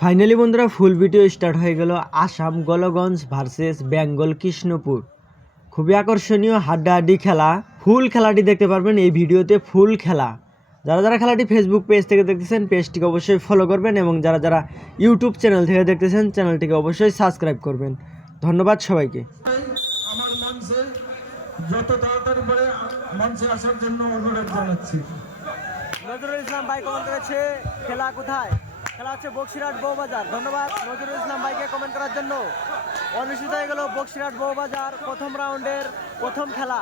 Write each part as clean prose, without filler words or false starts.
Finally বন্ধুরা full video start হয়ে গেল। আসাম গোলগঞ্জ ভার্সেস বেঙ্গল কৃষ্ণপুর। খুবই আকর্ষণীয় হাড্ডাহাড্ডি খেলা। ফুল খেলাটি দেখতে পারবেন এই ভিডিওতে, ফুল খেলা। যারা যারা খেলাটি ফেসবুক পেজ থেকে দেখতেছেন পেজটিকে অবশ্যই ফলো করবেন, এবং যারা যারা ইউটিউব চ্যানেল থেকে দেখতেছেন চ্যানেলটিকে অবশ্যই সাবস্ক্রাইব করবেন। ধন্যবাদ সবাইকে। আমার মঞ্চে যত তাড়াতাড়ি পারে মঞ্চে আসার জন্য অনুরোধ জানাচ্ছি। নজরুল ইসলাম ভাই কমেন্ট করেছে খেলা কোথায়? খেলা হচ্ছে বক্সিরহাট বউবাজার। ধন্যবাদ নজরুল ইসলাম ভাইকে কমেন্ট করার জন্য। অনুষ্ঠিত হয়ে গেল বক্সিরহাট বউবাজার প্রথম রাউন্ডের প্রথম খেলা।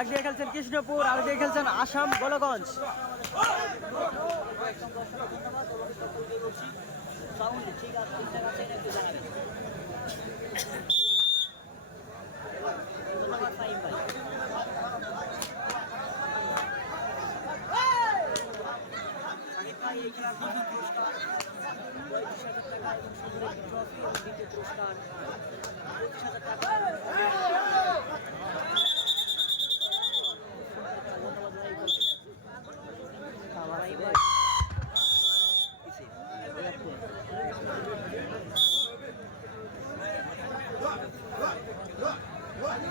একদিকে খেলছেন কৃষ্ণপুর, আরেকদিকে খেলছেন আসাম গোলগঞ্জ। এই খেলার প্রথম পুরস্কার 35,000 টাকা এবং সুন্দর একটি ট্রফি, এবং দ্বিতীয় পুরস্কার 25,000 টাকা।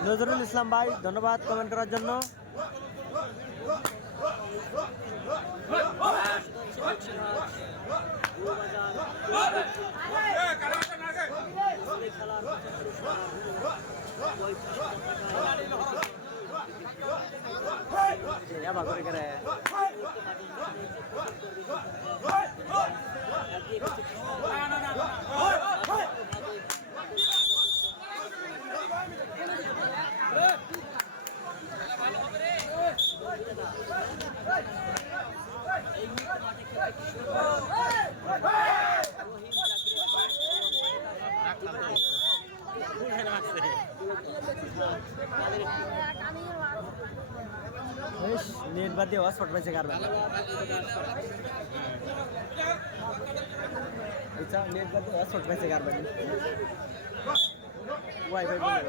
নজরুল ইসলাম ভাই ধন্যবাদ কমেন্ট করার জন্য। নেট বাদ দিয়ে হটস্পট পাইছে কারবার। আচ্ছা নেট বাদ দিয়ে হটস্পট পাইছে কারবার। ওয়াইফাই বন্ধ।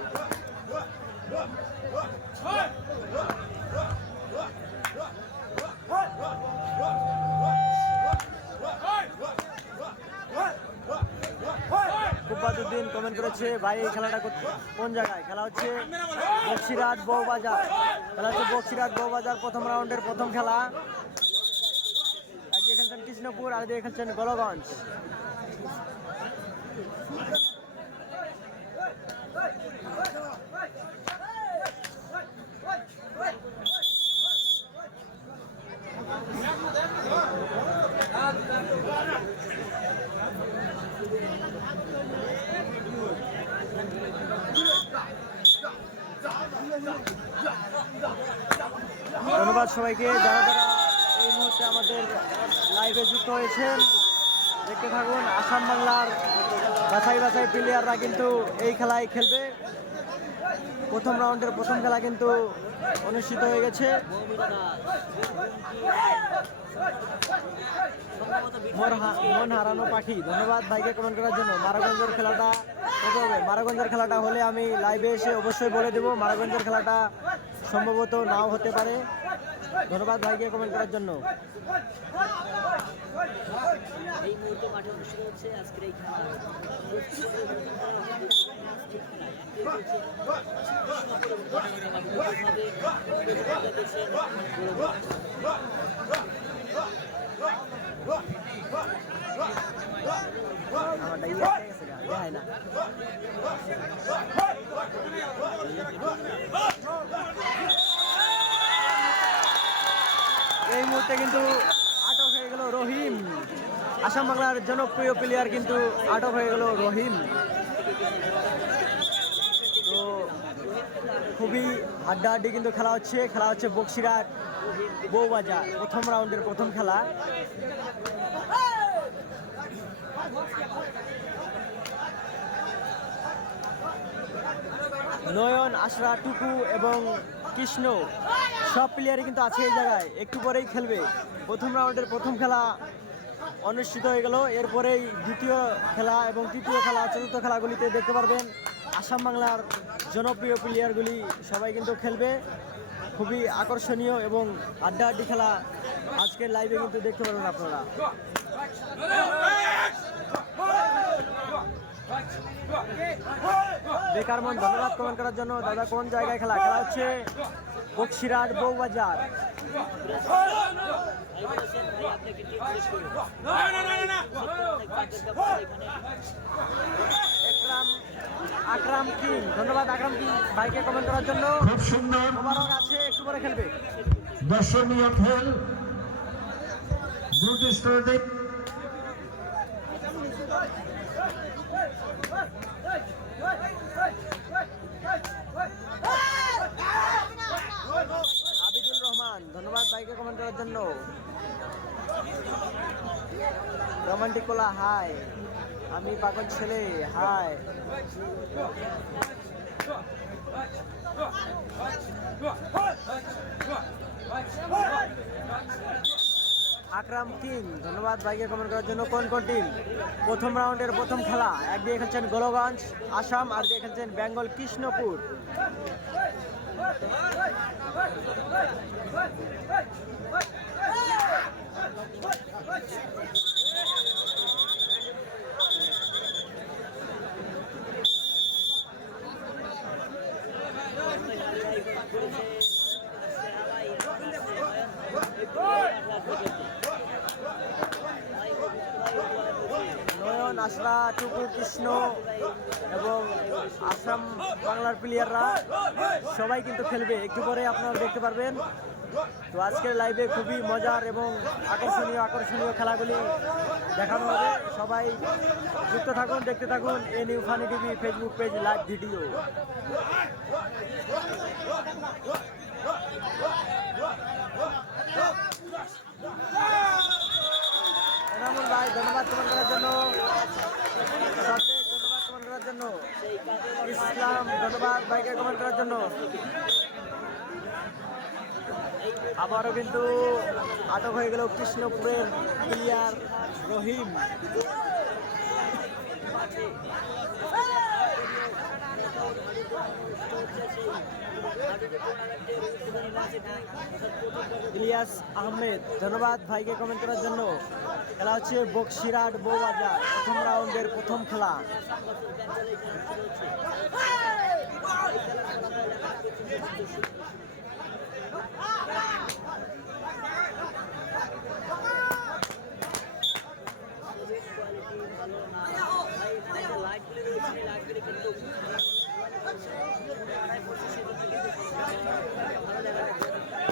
কুব্বাদুদ্দিন কমেন্ট করেছে ভাই এই খেলাটা কোন জায়গায়? খেলা হচ্ছে বক্সিরহাট বউবাজার। খেলা হচ্ছে বক্সিরহাট বউবাজার প্রথম রাউন্ডের প্রথম খেলা। একদিকে খেলছেন কৃষ্ণপুর, আরেকদিকে খেলছেন গোলগঞ্জ। ধন্যবাদ সবাইকে যারা যারা এই মুহূর্তে আমাদের লাইভে যুক্ত হয়েছেন। দেখতে থাকুন, আসাম বাংলার বাছাই বাছাই প্লেয়াররা কিন্তু এই খেলায় খেলবে। প্রথম রাউন্ডের প্রথম খেলা কিন্তু অনুষ্ঠিত হয়ে গেছে। মন হারানো পাখি ধন্যবাদ ভাইকে কমেন্ট করার জন্য। মারাগঞ্জের খেলাটা কত হবে? মারাগঞ্জের খেলাটা হলে আমি লাইভে এসে অবশ্যই বলে দেবো। মারাগঞ্জের খেলাটা সম্ভবত নাও হতে পারে। ধন্যবাদ ভাইকে কমেন্ট করার জন্য। এই মুহূর্তে মাঠে অনুষ্ঠিত হচ্ছে আজকের এই খেলা। এই মুহূর্তে কিন্তু আটক হয়ে গেল রহিম। আসাম বাংলার জনপ্রিয় প্লেয়ার কিন্তু আটক হয়ে গেল রহিম। তো খুবই হাড্ডাহাড্ডি কিন্তু খেলা হচ্ছে বক্সিরহাট বউবাজার প্রথম রাউন্ডের প্রথম খেলা। নয়ন, আশরা, টুকু এবং কৃষ্ণ সব প্লেয়ারই কিন্তু আছে এই জায়গায়। একটু পরেই খেলবে। প্রথম রাউন্ডের প্রথম খেলা অনুষ্ঠিত হয়ে গেল। এরপরেই দ্বিতীয় খেলা এবং তৃতীয় খেলা, চতুর্থ খেলাগুলিতে দেখতে পারবেন আসাম বাংলার জনপ্রিয় প্লেয়ারগুলি সবাই কিন্তু খেলবে। খুবই আকর্ষণীয় এবং আড্ডাআড্ডি খেলা আজকের লাইভে কিন্তু দেখতে পারবেন আপনারা। বেকার মন ধন্যবাদ কমেন্ট করার জন্য। দাদা কোন জায়গায় খেলা? খেলা হচ্ছে বক্সিরহাট বউবাজার। আকরাম কিং ধন্যবাদ আকরাম কিং ভাইকে কমেন্ট করার জন্য। খুব সুন্দর মোবারক আছে, একটু পরে খেলবে। দর্শনীয় খেল, গুড স্ট্র্যাটেজি। আবিদুল রহমান ধন্যবাদ ভাইকে কমেন্ট করার জন্য। রোমান্টিক কোলা হাই, আমি পাগল ছেলে হাই। আকরাম কিং ধন্যবাদ ভাইকে কমেন্ট করার জন্য। কোন কোন টিম? প্রথম রাউন্ডের প্রথম খেলা, এক দিয়ে খেলছেন গোলগঞ্জ আসাম, আর দিয়ে খেলছেন বেঙ্গল কৃষ্ণপুর। নয়ন, আশরা, টুকু, কৃষ্ণ এবং আসাম বাংলার প্লেয়াররা সবাই কিন্তু খেলবে, একটু পরে আপনারা দেখতে পারবেন। তো আজকের লাইভে খুবই মজার এবং আকর্ষণীয় খেলাগুলি দেখানো হবে। সবাই যুক্ত থাকুন, দেখতে থাকুন a new funny TV Facebook page live video. Enamul ভাই ধন্যবাদ কমেন্ট করার জন্য। সাদেক ধন্যবাদ কমেন্ট করার জন্য। ইসলাম ধন্যবাদ ভাইকে কমেন্ট করার জন্য। আবারও কিন্তু আটক হয়ে গেল কৃষ্ণপুরের প্লেয়ার রহিম। ইলিয়াস আহমেদ ধন্যবাদ ভাইকে কমেন্ট করার জন্য। খেলা হচ্ছে বক্সিরহাট বউবাজার, প্রথম রাউন্ডের প্রথম খেলা।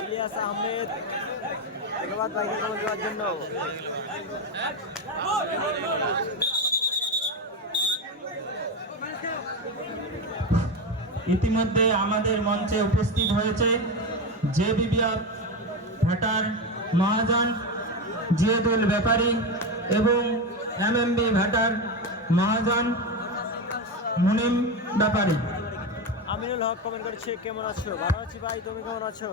ইলিয়াস আহমেদ ধন্যবাদ ভাইকে কমেন্ট করার জন্য। ইতিমধ্যে আমাদের মঞ্চে উপস্থিত হয়েছে জেবিবিআর ভাটার মহাজন জিয়াদুল ব্যাপারী এবং এমএমবি ভাটার মহাজন মুনিম ব্যাপারী। আমিনুল হক কমেন্ট করেছে কেমন আছো? ভালো আছি ভাই, তুমি কেমন আছো?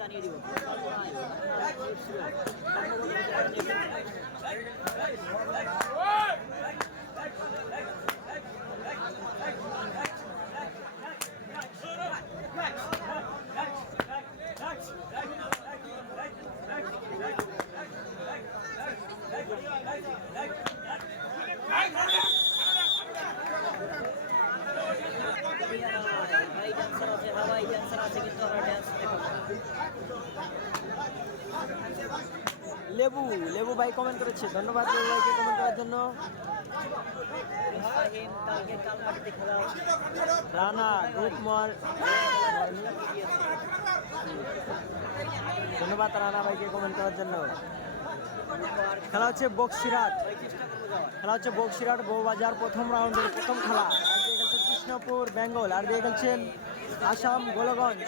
জানিয়ে দিব। লেবু লেবু ভাই কমেন্ট করেছে, ধন্যবাদ লেবু ভাইকে কমেন্ট করার জন্য। রানা গুড মর্নিং, ধন্যবাদ রানা ভাইকে কমেন্ট করার জন্য। খেলা হচ্ছে বক্সিরহাট বউবাজার, প্রথম রাউন্ডের প্রথম খেলা। আর দিয়ে খেলছেন কৃষ্ণপুর বেঙ্গল, আর দিয়ে খেলছেন আসাম গোলগঞ্জ।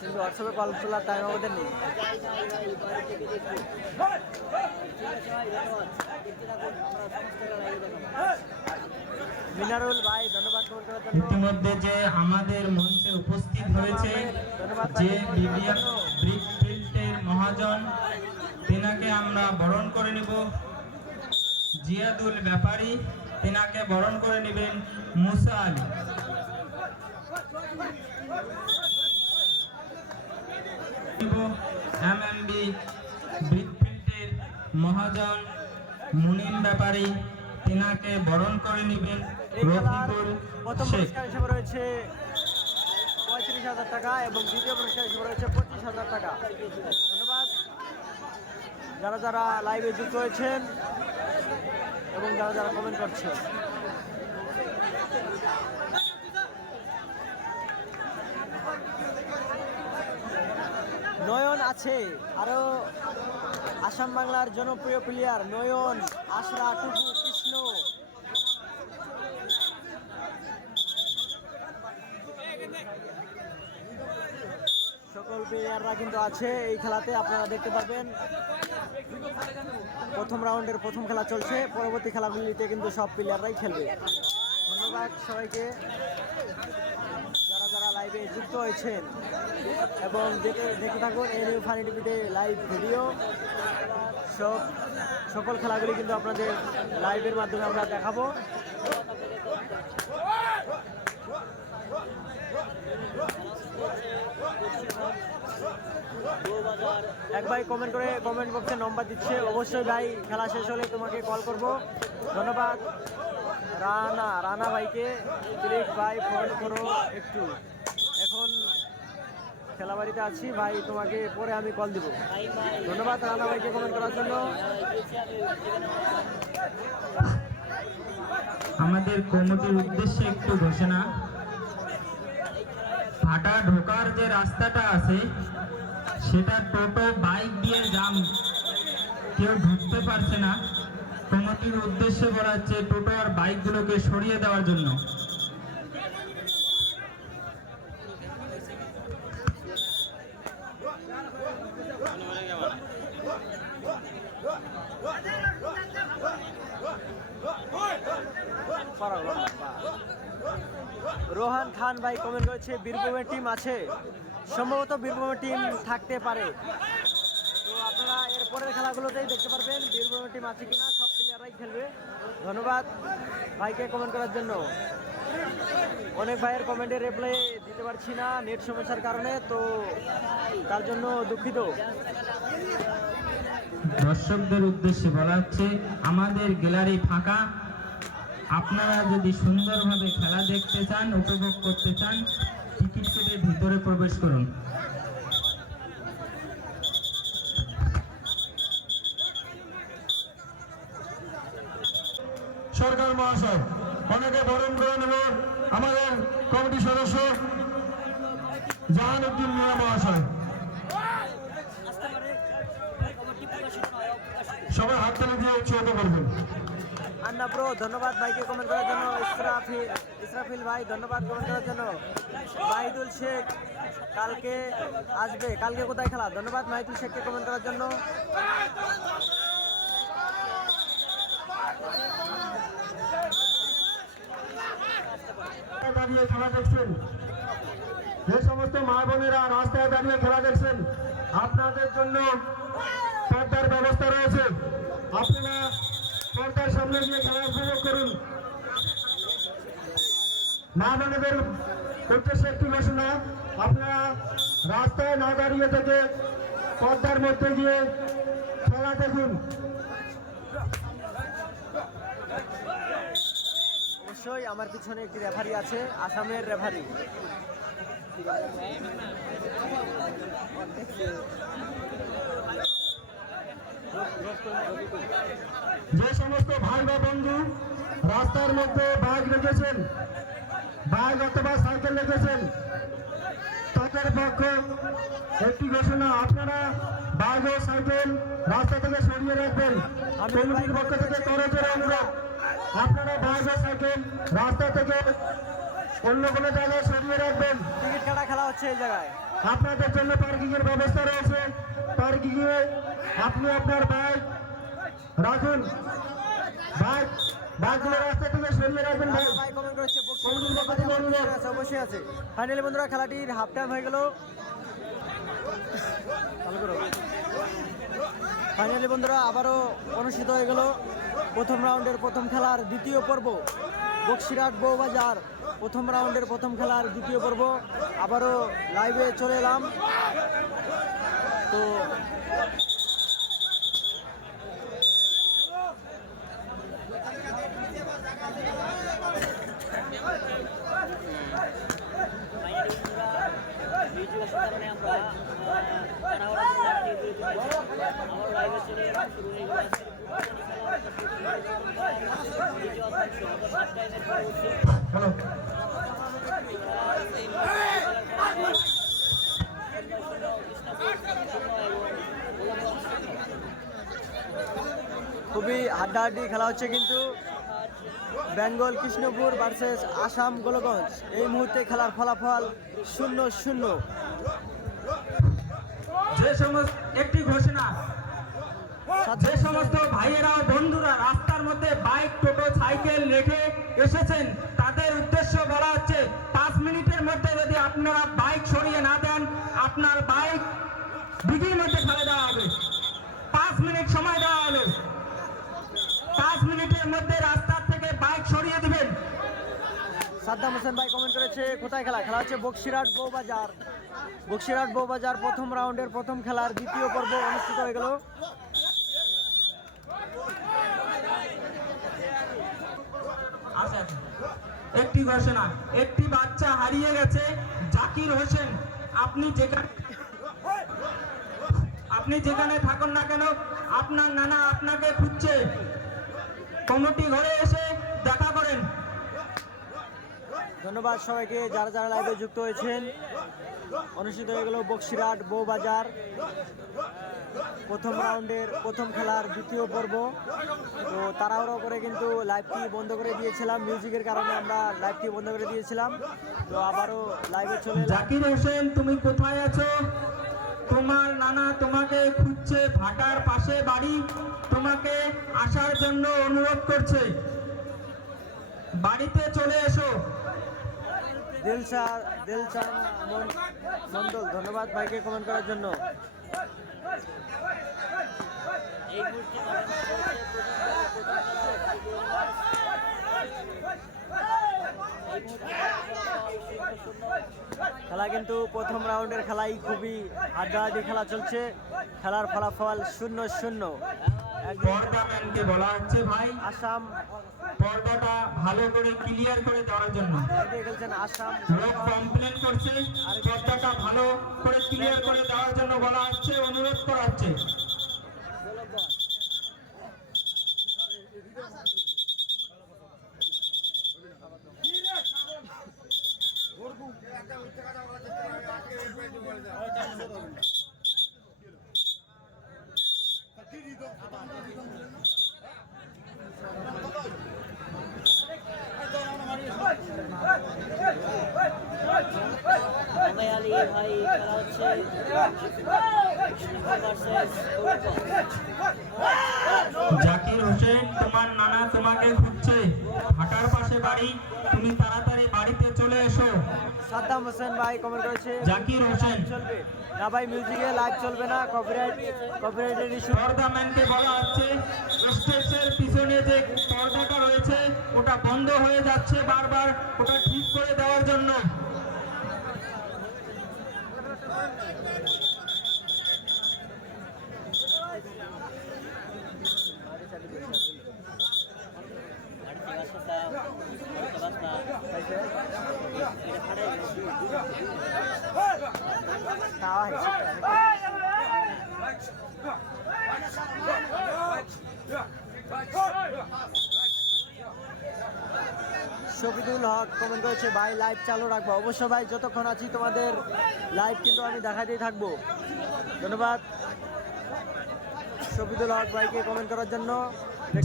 কিন্তু হোয়াটসঅ্যাপে কল তোলার টাইম আমাদের নেই। মিনারুল ভাই ধন্যবাদ কমেন্ট করার জন্য। ইতিমধ্যে যে আমাদের মঞ্চে উপস্থিত হয়েছে যে বিবিএফ ব্রিকফিল্ডের মহাজন, তেনাকে আমরা বরণ করে নেব। জিয়াদুল ব্যাপারী, তেনাকে বরণ করে নেবেন মুসা আলী। এমএমবি ব্রিকফিল্ডের মহাজন মুনিন ব্যাপারী, তেনাকে বরণ করে নেবেন এই খেলার রফিকুল প্রথম শেখ। পুরস্কার হিসেবে রয়েছে 35,000 টাকা এবং দ্বিতীয় পুরস্কার হিসেবে রয়েছে 25,000 টাকা। ধন্যবাদ যারা যারা লাইভে যুক্ত হয়েছেন এবং যারা যারা কমেন্ট করছেন। নয়ন আছে, আরো আসাম বাংলার জনপ্রিয় প্লেয়ার নয়ন, আশরা, টুকু, কৃষ্ণ, সকল প্লেয়াররা কিন্তু আছে এই খেলাতে। আপনারা দেখতে পাবেন প্রথম রাউন্ডের প্রথম খেলা চলছে, পরবর্তী খেলাগুলিতে কিন্তু সব প্লেয়াররাই খেলবে। ধন্যবাদ সবাইকে যারা যারা লাইভে যুক্ত হয়েছেন এবং দেখতে থাকুন এনইউ ফানি টিভিতে লাইভ ভিডিও। সকল খেলাগুলি কিন্তু আপনাদের লাইভের মাধ্যমে আমরা দেখাবো। এক ভাই কমেন্ট করে কমেন্ট বক্সে নম্বর দিচ্ছে, অবশ্যই ভাই খেলা শেষ হলে তোমাকে কল করব। ধন্যবাদ রানা ভাইকে, প্লিজ ভাই ফোন করো একটু, এখন খেলা বাড়িতে আছি ভাই, তোমাকে পরে আমি কল দিব। ধন্যবাদ রানা ভাইকে কমেন্ট করার জন্য। আমাদের কমিটির উদ্দেশ্যে একটু ঘোষণা, ভাটা ঢোকার যে রাস্তাটা আছে সেটা টোটো বাইক দিয়ে জাম, কেউ ঢুকতে পারছে না। কমিটির উদ্দেশ্যে বলা হচ্ছে টোটো আর বাইকগুলোকে সরিয়ে দেওয়ার জন্য। রোহান খান ভাই কমেন্ট করেছে বীরভূমের টিম আছে, সম্ভবত বীরভূমের টিম থাকতে পারে। তো আপনারা এর পরের খেলাগুলোতেই দেখতে পারবেন বীরভূমের টিম আছে কিনা, সব প্লেয়াররাই খেলবে। ধন্যবাদ ভাইকে কমেন্ট করার জন্য। অনেক ভাইয়ের কমেন্টের রিপ্লাই দিতে পারছি না নেট সমস্যার কারণে, তো তার জন্য দুঃখিত। দর্শকদের উদ্দেশ্যে বলা হচ্ছে আমাদের গ্যালারি ফাঁকা, আপনারা যদি সুন্দরভাবে খেলা দেখতে চান, উপভোগ করতে চান, টিকিট কেটে ভিতরে প্রবেশ করুন। সরকার মহাশয়, অনেকে বরণ করে নেব আমাদের কমিটি সদস্য জাহানুদ্দিন মিয়া মহাশয়। সবাই হাততালি দিয়ে উৎসাহিত করবেন। আন্না ব্রো ধন্যবাদ ভাইকে কমেন্ট করার জন্য। ইসরাফিল ভাই ধন্যবাদ কমেন্ট করার জন্য। মাহিদুল শেখ কালকে আসবে, কালকে কোথায় খেলা? ধন্যবাদ মাহিদুল শেখকে কমেন্ট করার জন্য। দাঁড়িয়ে খেলা দেখছেন, যে সমস্ত মা বোনেরা রাস্তায় দাঁড়িয়ে খেলা দেখছেন, আপনাদের জন্য পর্দার ব্যবস্থা রয়েছে, আপনারা পর্দার সামনে গিয়ে খেলা উপভোগ করুন। মা বোনেদের উদ্দেশ্যে একটি ঘোষণা, আপনারা রাস্তায় না দাঁড়িয়ে থেকে পর্দার মধ্যে গিয়ে খেলা দেখুন। অবশ্যই আমার পিছনে একটি রেফারি আছে, আসামের রেফারি। যে সমস্ত ভাই বা বন্ধু রাস্তার মধ্যে বাইক রেখেছেন, বাইক অথবা সাইকেল রেখেছেন, তাদের পক্ষে একটি ঘোষণা, আপনারা বাইক ও সাইকেল রাস্তা থেকে সরিয়ে রাখবেন। কমিটির পক্ষ থেকে করজোড়ে অনুরোধ, আপনারা বাইক ও সাইকেল রাস্তা থেকে অন্য কোনো জায়গায় সরিয়ে রাখবেন। টিকিট কাটা খেলা হচ্ছে এই জায়গায়। আপনাদের জন্য পার্কিং এর ব্যবস্থা রয়েছে। পার্কিং এ আপনি আপনার বাইক রাখুন। বাইকগুলো রাস্তা থেকে সরিয়ে রাখবেন ভাই। ভাই কমেন্ট করেছে অবশ্যই আছে। ফাইনালি বন্ধুরা খেলাটির হাফ টাইম হয়ে গেল। ভালো করো। ফাইনালি বন্ধুরা আবারও অনুষ্ঠিত হয়ে গেল প্রথম রাউন্ডের প্রথম খেলার দ্বিতীয় পর্ব। বক্সিরহাট বউবাজার প্রথম রাউন্ডের প্রথম খেলার দ্বিতীয় পর্ব আবারও লাইভে চলে এলাম। তো হ্যালো, খুবই হাড্ডাহাড্ডি খেলা হচ্ছে কিন্তু বেঙ্গল কৃষ্ণপুর ভার্সেস আসাম গোলগঞ্জ। এই মুহূর্তে খেলার ফলাফল 0-0। যে সমস্ত একটি ঘোষণা, যে সমস্ত ভাইয়েরা ও বন্ধুরা রাস্তার মধ্যে বাইক, টোটো, সাইকেল রেখে এসেছেন তাদের উদ্দেশ্য বলা হচ্ছে 5 মিনিটের মধ্যে যদি আপনারা বাইক সরিয়ে না দেন আপনার বাইক ডিগির মধ্যে ফেলে দেওয়া হবে। 5 মিনিট সময় দেওয়া হলো। 5 মিনিটের মধ্যে রাস্তার থেকে বাইক সরিয়ে দিবেন। সাদ্দাম হোসেন ভাই কমেন্ট করেছে কোথায় খেলা? খেলা হচ্ছে বক্সিরহাট বউবাজার। বক্সিরহাট বউবাজার প্রথম রাউন্ডের প্রথম খেলার দ্বিতীয় পর্ব অনুষ্ঠিত হয়ে গেল। আচ্ছা, একটি ঘোষণা, একটি বাচ্চা হারিয়ে গেছে। জাকির হোসেন, আপনি যেখানে থাকুন না কেন আপনার নানা আপনাকে খুঁজছে। কমিটি ঘরে এসে দেখা করেন। ধন্যবাদ সবাইকে যারা যারা লাইভে যুক্ত হয়েছেন। অনুষ্ঠিত হয়ে গেল বক্সিরহাট বউবাজার প্রথম রাউন্ডের প্রথম খেলার দ্বিতীয় পর্ব। তো তাড়াহুড়ো করে কিন্তু লাইভটি বন্ধ করে দিয়েছিলাম, মিউজিকের কারণে আমরা লাইভটি বন্ধ করে দিয়েছিলাম। তো আবারও লাইভে চলে এলাম। জাকির হোসেন, তুমি কোথায় আছো? তোমার নানা তোমাকে খুঁজছে, ভাটার পাশে বাড়ি, তোমাকে আসার জন্য অনুরোধ করছে। বাড়িতে চলে এসো। দিলশান মন্ডল, ধন্যবাদ ভাইকে কমেন্ট করার জন্য। খেলা কিন্তু প্রথম রাউন্ডের খেলাই খুবই হাড্ডাহাড্ডি খেলা চলছে। খেলার ফলাফল 0-0। পর্দাম্যানকে বলা হচ্ছে ভাই আসাম পর্দাটা ভালো করে ক্লিয়ার করে দেওয়ার জন্য। খেলছেন আসাম। লোক কমপ্লেন করছে, পর্দাটা ভালো করে ক্লিয়ার করে দেওয়ার জন্য বলা হচ্ছে, অনুরোধ করা হচ্ছে। ভাই খেলা হচ্ছে জাকির হোসেন, তোমার নানা তোমাকে খুঁজছে, ভাটার পাশে বাড়ি, তুমি তাড়াতাড়ি বাড়িতে চলে এসো। সাদ্দাম হোসেন ভাই কমেন্ট করেছে জাকির হোসেন, চলবে না ভাই, মিউজিকে লাইভ চলবে না, কপিরাইটের ইস্যু। পর্দাম্যানকে বলা হচ্ছে স্টেজের পিছনে যে পর্দাটা রয়েছে ওটা বন্ধ হয়ে যাচ্ছে বারবার, ওটা ঠিক করে দেওয়ার জন্য। শফিদুল হক কমেন্ট করেছে ভাই লাইভ চালু রাখবো। অবশ্য ভাই যতক্ষণ আছি তোমাদের লাইভ কিন্তু আমি দেখাতেই থাকবো। ধন্যবাদ শফিদুল হক ভাইকে কমেন্ট করার জন্য।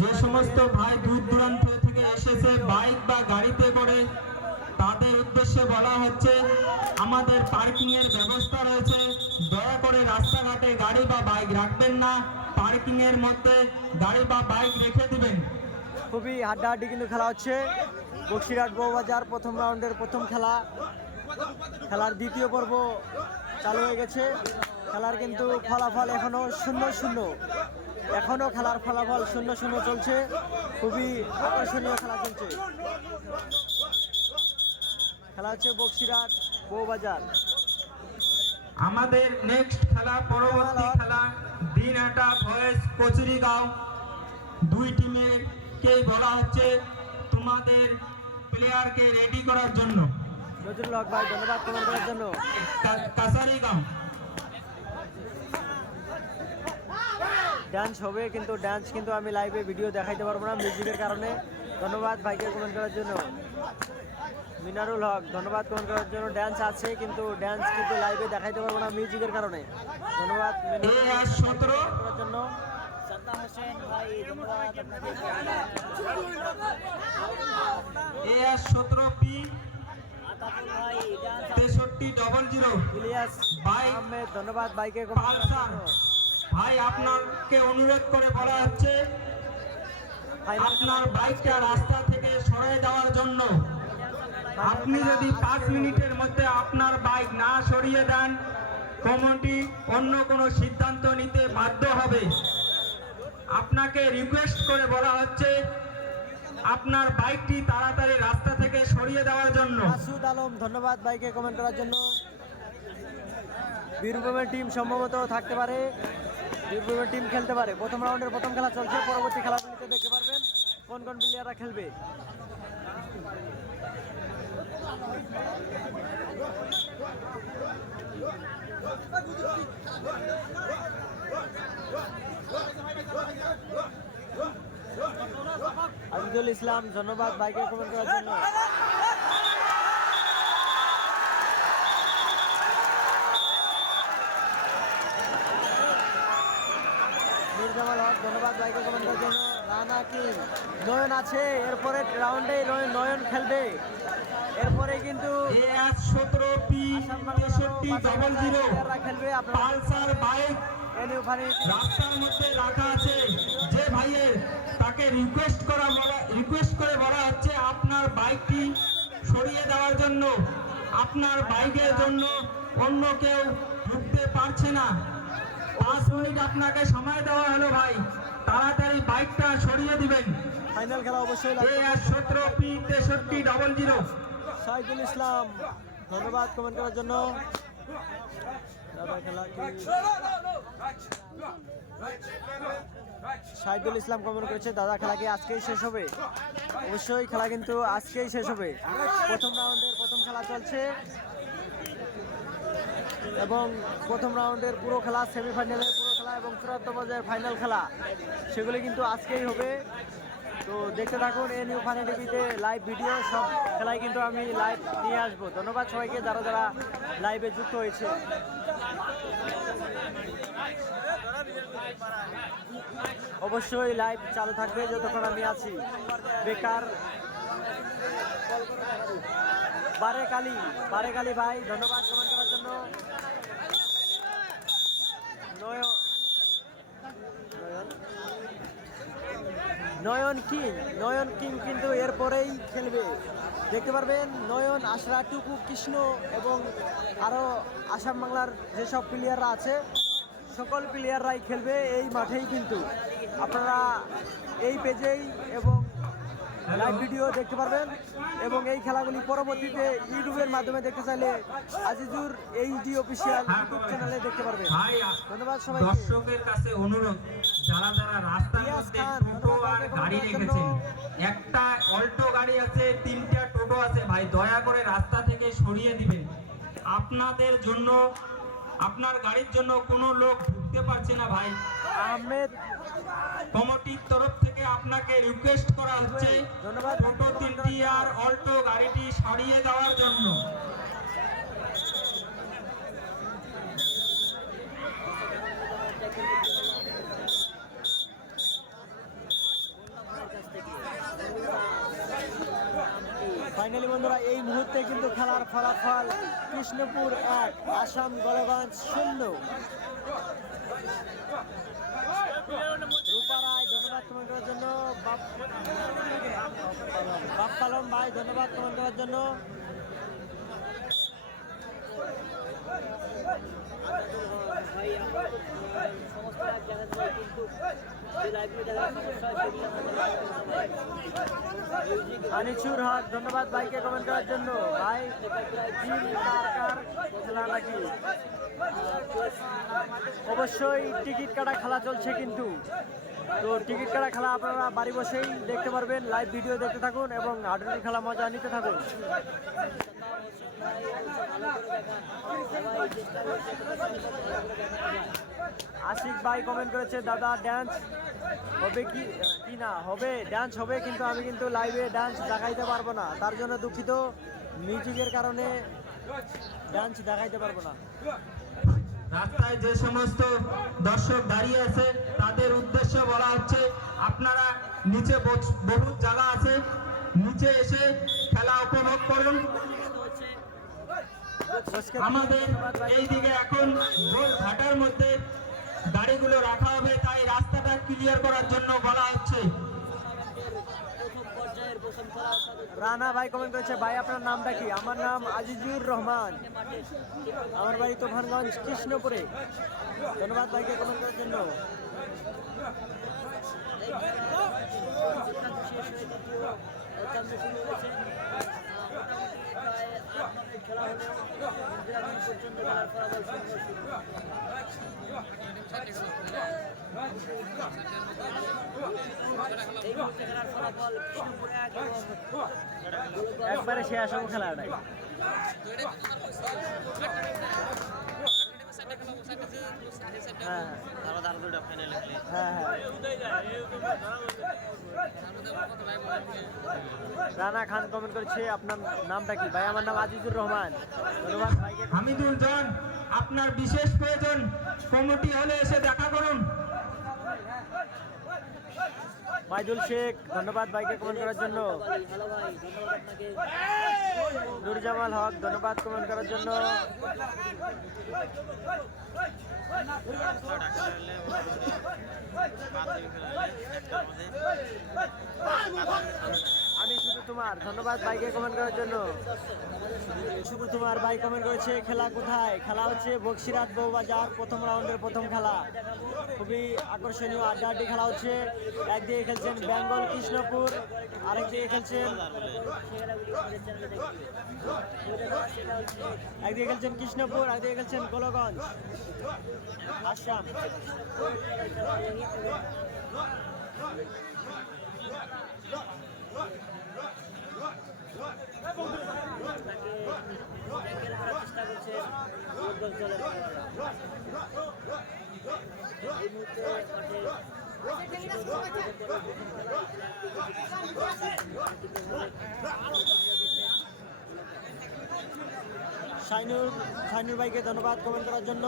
যে সমস্ত ভাই দূর দূরান্ত থেকে এসেছে বাইক বা গাড়িতে করে তাদের উদ্দেশ্যে বলা হচ্ছে আমাদের পার্কিং এর ব্যবস্থা রয়েছে। দয়া করে রাস্তাঘাটে গাড়ি বা বাইক রাখবেন না, পার্কিং এর মধ্যে গাড়ি বা বাইক রেখে দিবেন। খুবই হাড্ডাহাড্ডি কিন্তু খেলা হচ্ছে। বক্সিরহাট বউবাজার প্রথম রাউন্ডের প্রথম খেলা, খেলার দ্বিতীয় পর্ব চালু হয়ে গেছে। খেলার কিন্তু ফলাফল এখনো 0-0, এখনো খেলার ফলাফল 0-0 চলছে। খুবই আকর্ষণীয় খেলা চলছে। খেলা হচ্ছে বক্সিরহাট বউবাজার। আমাদের নেক্সট খেলা, পরবর্তী খেলা দিনহাটা ভয়েস কচুরিগাঁও। দুই টিমেরকেই বলা হচ্ছে তোমাদের প্লেয়ারকে রেডি করার জন্য। নজরুল হক ভাই ধন্যবাদ কমেন্ট করার জন্য। কাছারিগাঁও ডান্স হবে, কিন্তু ডান্স কিন্তু আমি লাইভে ভিডিও দেখাইতে পারবো না মিউজিকের কারণে। ধন্যবাদ ভাইকে কমেন্ট করার জন্য। মিনারুল হক ধন্যবাদ কমেন্ট করার জন্য। ডান্স আছে কিন্তু ডান্স কিন্তু লাইভে দেখাইতে পারবো না মিউজিকের কারণে। ধন্যবাদ মিনারুল হক AS17 করার জন্য। সাদ্দাম হোসেন ভাই ধন্যবাদ আপনাকে। AS17P আতাতুল ভাই ডান্স 6300 ইলিয়াস ভাই আহমেদ ধন্যবাদ ভাইকে কমেন্ট করার পালসার জন্য। ভাই, আপনাকে অনুরোধ করে বলা হচ্ছে আপনার বাইকটা রাস্তা থেকে সরিয়ে দেওয়ার জন্য। আপনি যদি 5 মিনিটের মধ্যে আপনার বাইক না সরিয়ে দেন, কমিটি অন্য কোনো সিদ্ধান্ত নিতে বাধ্য হবে। আপনাকে রিকোয়েস্ট করে বলা হচ্ছে আপনার বাইকটি তাড়াতাড়ি রাস্তা থেকে সরিয়ে দেওয়ার জন্য। মাসুদ আলম ধন্যবাদ ভাইকে কমেন্ট করার জন্য। বীরভূমের টিম সম্ভবত থাকতে পারে, বীরভূমের টিম খেলতে পারে। প্রথম রাউন্ডের প্রথম খেলা চলছে। পরবর্তী খেলাগুলিতে দেখতে পারবেন কোন কোন প্লেয়াররা খেলবে। আজিজুল ইসলাম ধন্যবাদ ভাইকে কমেন্ট করার জন্য। মির্জামাল হক ধন্যবাদ ভাইকে কমেন্ট করার জন্য। রানা কিং নয়ন আছে, এরপরে রাউন্ডে নয়ন খেলবে। এরপরে কিন্তু AS17P 6300 খেলবে। পালসার বাইক রাস্তার মধ্যে রাখা আছে। যে ভাইয়ের তাকে রিকোয়েস্ট করে বলা হচ্ছে আপনার বাইকটি সরিয়ে দেওয়ার জন্য। আপনার বাইকের জন্য অন্য কেউ ঢুকতে পারছে না। 5 মিনিট আপনাকে সময় দেওয়া হলো ভাই, তাড়াতাড়ি বাইকটা সরিয়ে দিবেন। ফাইনাল খেলা অবশ্যই AS17P 6300 সাইদুল ইসলাম ধন্যবাদ কমেন্ট করার জন্য। দাদা খেলা কি সাইদুল ইসলাম কমেন্ট করেছে, দাদা খেলা কি আজকেই শেষ হবে? অবশ্যই খেলা কিন্তু আজকেই শেষ হবে। প্রথম রাউন্ডের প্রথম খেলা চলছে এবং প্রথম রাউন্ডের পুরো খেলা, সেমিফাইনালের পুরো খেলা এবং চূড়ান্ত পর্যায়ের ফাইনাল খেলা সেগুলি কিন্তু আজকেই হবে। তো দেখতে থাকুন এ নিউ ফানি টিভিতে লাইভ ভিডিও। সব খেলায় কিন্তু আমি লাইভ নিয়ে আসবো। ধন্যবাদ সবাইকে যারা যারা লাইভে যুক্ত হয়েছে। অবশ্যই লাইভ চালু থাকবে যতক্ষণ আমি আছি। বেকার বারে কালী ভাই ধন্যবাদ কমেন্ট করার জন্য। নয়ন কিং কিন্তু এরপরেই খেলবে। দেখতে পারবেন নয়ন, আশরা, টুকু, কৃষ্ণ এবং আরও আসাম বাংলার যেসব প্লেয়াররা আছে সকল প্লেয়াররাই খেলবে এই মাঠেই। কিন্তু আপনারা এই পেজেই এবং লাইভ ভিডিও দেখতে পারবেন এবং এই খেলাগুলি পরবর্তীতে ইউটিউবের মাধ্যমে দেখতে চাইলে আজিজুর এইচডি অফিসিয়াল ইউটিউব চ্যানেলে দেখতে পারবেন। ধন্যবাদ সবাইকে। দর্শকের কাছে অনুরোধ, যারা যারা রাস্তার মধ্যে টোটো আর গাড়ি রেখেছেন, একটা অল্টো গাড়ি আছে, 3টা টোটো আছে, ভাই দয়া করে রাস্তা থেকে সরিয়ে দিবেন। আপনাদের জন্য, আপনার গাড়ির জন্য কোনো লোক ঢুকতে পারছে না ভাই। আহমেদ কমিটির তরফ থেকে আপনাকে রিকোয়েস্ট করা হচ্ছে ধন্যবাদ। টোটো 3টি আর অল্টো গাড়িটি সরিয়ে দেওয়ার জন্য। ফাইনালি বন্ধুরা এই মুহূর্তে কিন্তু খেলার ফলাফল কৃষ্ণপুর 1, আসাম গোলগঞ্জ 0। রূপা রায় ধন্যবাদ কমেন্ট করার জন্য। বাপ্পালম ভাই ধন্যবাদ কমেন্ট করার জন্য। আনিসুর হক ধন্যবাদ ভাইকে কমেন্ট করার জন্য। ভাই টিম কার খেলা নাকি? অবশ্যই টিকিট কাটা খেলা চলছে কিন্তু। তো টিকিট কাটা খেলা আপনারা বাড়ি বসেই দেখতে পারবেন। লাইভ ভিডিও দেখতে থাকুন এবং হাডুডুর খেলা মজা নিতে থাকুন। আশিক ভাই কমেন্ট করেছে দাদা ড্যান্স হবে কি না হবে? ড্যান্স হবে, কিন্তু আমি কিন্তু লাইভে ড্যান্স দেখাইতে পারবো না, তার জন্য দুঃখিত। মিউজিকের কারণে ড্যান্স দেখাইতে পারবো না। রাস্তায় যে সমস্ত দর্শক দাঁড়িয়ে আছে তাদের উদ্দেশ্যে বলা হচ্ছে, আপনারা নিচে বহু জায়গা আছে, নিচে এসে খেলা উপভোগ করুন। আমাদের এই দিকে এখন গোল ঘাটার মধ্যে গাড়িগুলো রাখা হবে, তাই রাস্তাটা ক্লিয়ার করার জন্য বলা হচ্ছে। রানা ভাই কমেন্ট করেছে, ভাই আপনার নামটা কি? আমার নাম আজিজুর রহমান, আমার বাড়ি তুফানগঞ্জ কৃষ্ণপুরে। ধন্যবাদ ভাইকে কমেন্ট করার জন্য। একবারে শেষ হবো খেলাটাই। রানা খান কমেন্ট করেছে, আপনার নামটা কি? ভাই আমার নাম আজিজুর রহমান। ধন্যবাদ ভাইকে। হামিদুল জন, আপনার বিশেষ প্রয়োজন কমিটি হলে এসে দেখা করুন। মাইদুল শেখ ধন্যবাদ ভাইকে কমেন্ট করার জন্য। নুরজামাল হক ধন্যবাদ কমেন্ট করার জন্য। আমি শুধু তোমার ধন্যবাদ ভাইকে কমেন্ট করার জন্য। শুধু তোমার ভাই কমেন্ট করেছে, খেলা কোথায়? খেলা হচ্ছে বক্সিরাট বউবাজার, প্রথম রাউন্ডের প্রথম খেলা। খুবই আকর্ষণীয় আড্ডাআড্ডি খেলা হচ্ছে। একদিকে খেলছেন বেঙ্গল কৃষ্ণপুর, একদিকে খেলছেন কৃষ্ণপুর, একদিকে খেলছেন গোলগঞ্জ আসাম। শাইনুর ভাইকে ধন্যবাদ কমেন্ট করার জন্য।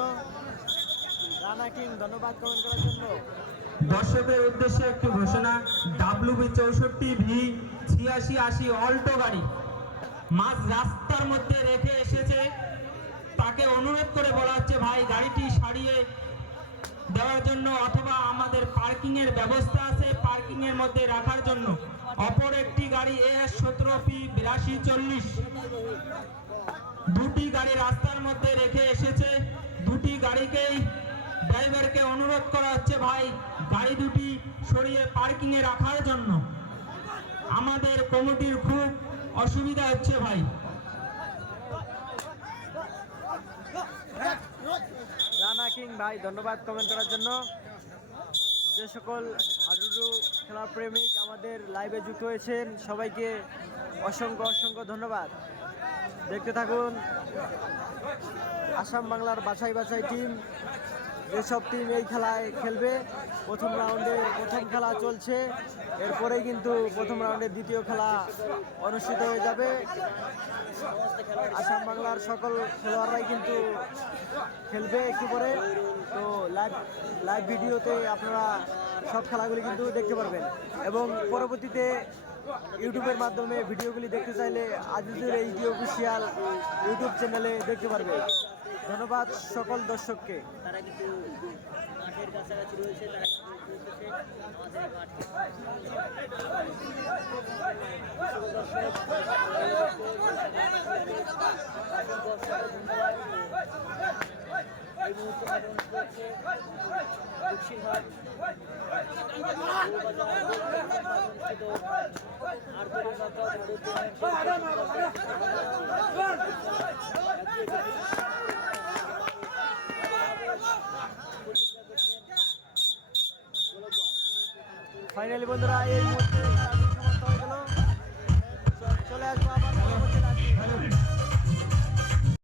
রানা কিং ধন্যবাদ কমেন্ট করার জন্য। দর্শকের উদ্দেশ্যে একটি ঘোষণা, WB64V8680 অল্টো গাড়ি মাঝ রাস্তার মধ্যে রেখে এসেছে, তাকে অনুরোধ করে বলা হচ্ছে ভাই গাড়িটি সারিয়ে দেওয়ার জন্য, অথবা আমাদের পার্কিং এর ব্যবস্থা আছে পার্কিং এর মধ্যে রাখার জন্য। অপর একটি গাড়ি AS17P8240 দুটি গাড়ি রাস্তার মধ্যে রেখে এসেছে। দুটি গাড়িকেই ড্রাইভারকে অনুরোধ করা হচ্ছে ভাই গাড়ি দুটি সরিয়ে পার্কিং এ রাখার জন্য। আমাদের কমিটির খুব অসুবিধা হচ্ছে ভাই। রানা কিং ভাই ধন্যবাদ কমেন্ট করার জন্য। যে সকল হাডুডু খেলা প্রেমিক আমাদের লাইভে যুক্ত হয়েছেন সবাইকে অসংখ্য অসংখ্য ধন্যবাদ। দেখতে থাকুন আসাম বাংলার বাছাই বাছাই টিম, যেসব টিম এই খেলায় খেলবে। প্রথম রাউন্ডের প্রথম খেলা চলছে, এরপরেই কিন্তু প্রথম রাউন্ডের দ্বিতীয় খেলা অনুষ্ঠিত হয়ে যাবে। আসাম বাংলার সকল খেলোয়াড়রাই কিন্তু খেলবে একটু পরে। তো লাইভ ভিডিওতে আপনারা সব খেলাগুলি কিন্তু দেখতে পারবেন এবং পরবর্তীতে ইউটিউবের মাধ্যমে ভিডিওগুলি দেখতে চাইলে আজিজুর এইচডি অফিসিয়াল ইউটিউব চ্যানেলে দেখতে পারবে। ধন্যবাদ সকল দর্শককে। তারা কিন্তু মাঠের কাছাকাছি রয়েছে, তারা কিন্তু উপস্থিত আমাদের এই মাঠে। এই মুহূর্তে আগমন করছে বক্সিরহাট ফাইনালি বন্ধুরা এই মুহূর্তে খেলাটি সমাপ্ত হয়ে গেল। চলে আসবো